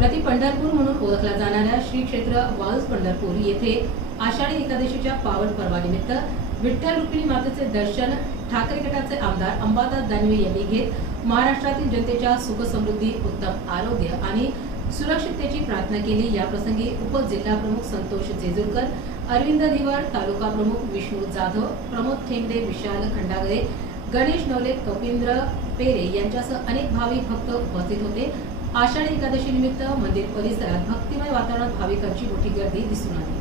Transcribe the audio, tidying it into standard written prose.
प्रति पंढरपूर म्हणून ओळखला जाणाऱ्या श्री क्षेत्र वाळूज पंढरपूर येथे आषाढी एकादशीच्या पावन पर्वानिमित्त विठ्ठल रुक्मिणी मातेचे दर्शन ठाकरे गटाचे आमदार अंबादास दानवे यांनी घेत महाराष्ट्रातील जनतेच्या सुख समृद्धी, उत्तम आरोग्य आणि सुरक्षिततेची प्रार्थना केली। या प्रसंगी उपजिल्हा प्रमुख संतोष जेजुरकर, अरविंद धिवर, तालुका प्रमुख विष्णू जाधव, प्रमोद ठेंगडे, विशाल खंडागरे, गणेश नवले, कपिंद्र पेरे यांच्यासह अनेक भाविक भक्त उपस्थित होते। आषाढी एकादशी निमित्त मंदिर परिसरात भक्तिमय वातावरणात भाविकांची मोठी गर्दी दिसून आली।